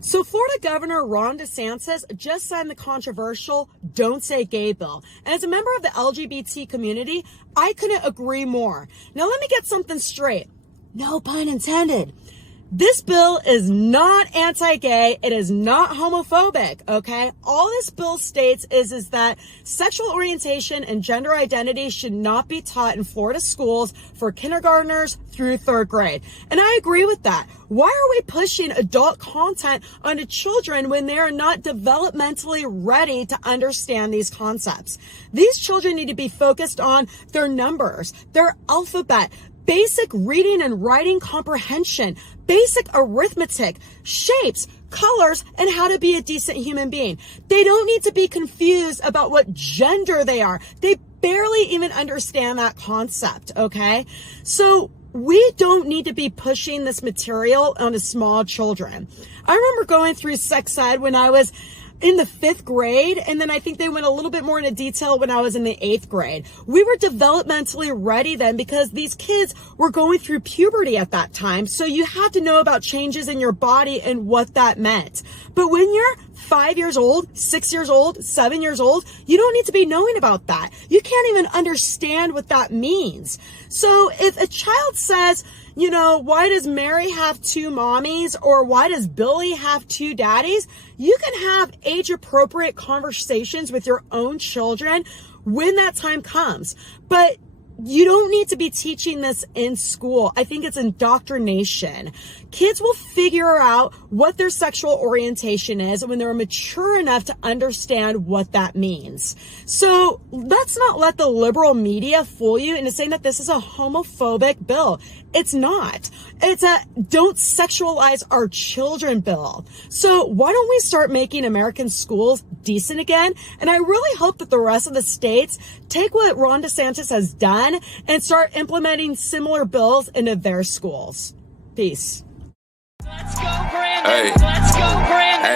So Florida Governor Ron DeSantis just signed the controversial Don't Say Gay bill. And as a member of the LGBT community, I couldn't agree more. Now let me get something straight. No pun intended. This bill is not anti-gay. It is not homophobic, okay? All this bill states is that sexual orientation and gender identity should not be taught in Florida schools for kindergartners through third grade. And I agree with that. Why are we pushing adult content onto children when they are not developmentally ready to understand these concepts? These children need to be focused on their numbers, their alphabet, basic reading and writing comprehension, basic arithmetic, shapes, colors, and how to be a decent human being. They don't need to be confused about what gender they are. They barely even understand that concept, okay? So we don't need to be pushing this material onto small children. I remember going through sex ed when I was in the 5th grade, and then I think they went a little bit more into detail when I was in the 8th grade. We were developmentally ready then because these kids were going through puberty at that time, so you had to know about changes in your body and what that meant. But when you're 5 years old, 6 years old, 7 years old, you don't need to be knowing about that. You can't even understand what that means. So if a child says, you know, why does Mary have 2 mommies, or why does Billy have 2 daddies? You can have age-appropriate conversations with your own children when that time comes. But you don't need to be teaching this in school. I think it's indoctrination. Kids will figure out what their sexual orientation is when they're mature enough to understand what that means. So let's not let the liberal media fool you into saying that this is a homophobic bill. It's not. It's a don't sexualize our children bill. So why don't we start making American schools decent again? And I really hope that the rest of the states take what Ron DeSantis has done and start implementing similar bills into their schools. Peace. Let's go, Brandon. Hey. Let's go, Brandon.